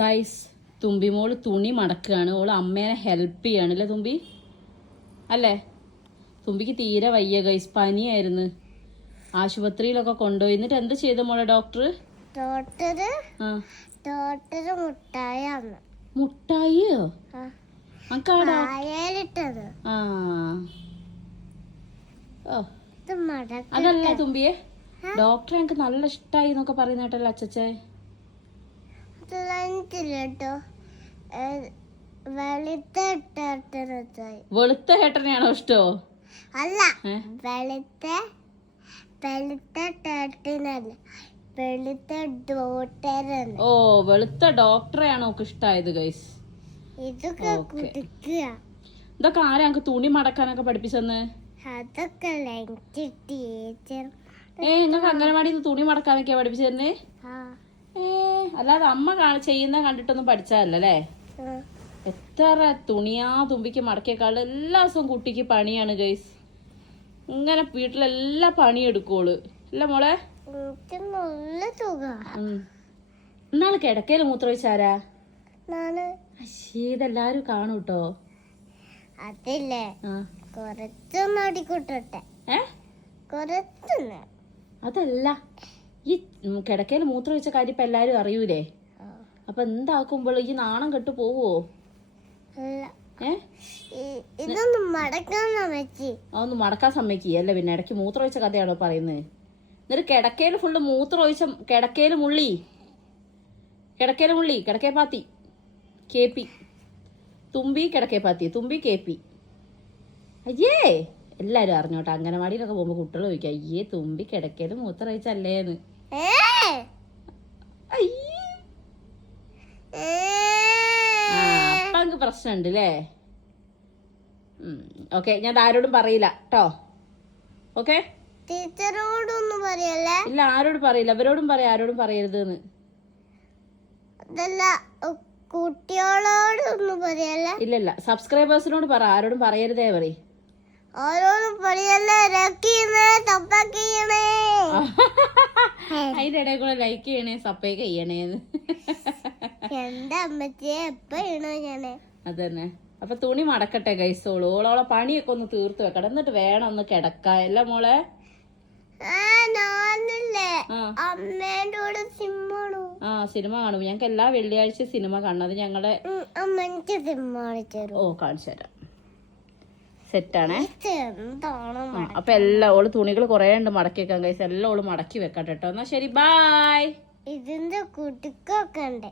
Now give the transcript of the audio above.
Guys തുമ്പി മോള് തുണി മടക്കുകയാണ്. ഓള് അമ്മേനെ ഹെൽപ്പ് ചെയ്യാണ് അല്ലേ തുമ്പി? അല്ലേ? തുമ്പിക്ക് തീരെ വയ്യ ഗൈസ്, പനിയായിരുന്നു. ആശുപത്രിയിലൊക്കെ കൊണ്ടുപോയി. എന്നിട്ട് എന്ത് ചെയ്ത മോളെ ഡോക്ടർ? മുട്ടായിയോ? അതല്ല തുമ്പിയെ, ഡോക്ടർ എനിക്ക് നല്ല ഇഷ്ടായി എന്നൊക്കെ പറയുന്ന കേട്ടല്ലോ അച്ചച്ചേ. വെളുത്ത ഏട്ടനെയാണോ ഇഷ്ടോ? അല്ല, ഓ, വെളുത്ത ഡോക്ടറെയാണോ ഒക്കെ ഇഷ്ടായത് ഗൈസ്? ഇതൊക്കെ ആരാ എനിക്ക് തുണി മടക്കാനൊക്കെ പഠിപ്പിച്ചെന്ന്? നിങ്ങൾക്ക് അംഗനവാടിന്ന് തുണി മടക്കാനൊക്കെയാ പഠിപ്പിച്ചെന്നെ? അല്ലാതെ അമ്മ ചെയ്യുന്ന കണ്ടിട്ടൊന്നും പഠിച്ചതല്ലേ? എത്ര തുണിയാ തുമ്പിക്ക് മടക്കിയേക്കാളും എല്ലാ ദിവസവും കുട്ടിക്ക് പണിയാണ് ഗൈസ്. ഇങ്ങനെ വീട്ടിലെല്ലാ പണിയെടുക്കോള് അല്ല മോളെ? ഇന്നാള് കിടക്കയില് മൂത്രമൊഴിച്ചാരാ? ഇതെല്ലാരും കാണൂട്ടോ. അതില്ലേ അതല്ല, ഈ കിടക്കയില് മൂത്രമൊഴിച്ച കാര്യം ഇപ്പൊ എല്ലാരും അറിയൂലേ? അപ്പൊ എന്താക്കുമ്പോൾ ഈ നാണം കെട്ടു പോവോ? അതൊന്നും മടക്കാൻ സമ്മതിക്കല്ലേ? പിന്നെ ഇടയ്ക്ക് മൂത്രമൊഴിച്ച കഥയാണോ പറയുന്നത്? എന്നിട്ട് കിടക്കയില് ഫുള്ള് മൂത്രമൊഴിച്ച കിടക്കയില് മുള്ളി കിടക്കേ പാത്തി കേപ്പി തുമ്പി കിടക്കേ പാത്തി തുമ്പി കേപ്പി. അയ്യേ, എല്ലാരും അറിഞ്ഞോട്ടെ. അംഗനവാടിയിലൊക്കെ പോകുമ്പോ കുട്ടികൾ ചോദിക്കാം, അയ്യേ തുമ്പി കിടക്കയില് മൂത്രമൊഴിച്ചല്ലേന്ന്. അപ്പൊ എനിക്ക് പ്രശ്നമുണ്ട് അല്ലേ? ഓക്കെ, ഞാൻ ആരോടും പറയില്ല കേട്ടോ. ഓക്കെ, ടീച്ചറോടൊന്നും പറയല്ലേ? ഇല്ല, ആരോടും പറയില്ല. അവരോടും പറയാം, ആരോടും പറയരുത് എന്ന്. കുട്ടികളോടൊന്നും പറയല്ലേ? ഇല്ല, സബ്സ്ക്രൈബേഴ്സിനോട് പറ, ആരോടും പറയരുതേ പറ. ആരോടും പറയല്ലേ? അതിന്റെ ഇടയിൽ കൂടെ ലൈക്ക് ചെയ്യണേ, സബ്സ്ക്രൈബ് ചെയ്യണേന്ന്. എന്റെ അമ്മച്ചിയെ എപ്പോ ചെയ്യണോ ഞാന്? അതന്നെ. അപ്പൊ തുണി മടക്കട്ടെ ഗൈസോളൂ. ഓളോളെ പണിയൊക്കെ ഒന്ന് തീർത്ത് വെക്കണം, എന്നിട്ട് വേണം ഒന്ന് കിടക്കാൻ. അല്ല മോളെ? സിനിമ കാണും. ഞങ്ങൾക്ക് എല്ലാ വെള്ളിയാഴ്ച സിനിമ കാണും. അത് ഞങ്ങളെ കാണിച്ചു തരാം. സെറ്റാണേ. അപ്പൊ എല്ലാം ഓള് തുണികൾ കൊറേ ഉണ്ട് മടക്കി വെക്കാൻ ഗൈസ്. എല്ലാം ഓള് മടക്കി വെക്കട്ടെ കേട്ടോ. എന്നാ ശരി, ബൈ. ഇതിന്റെ കുട്ടിക്കൊക്കെ ഉണ്ട്.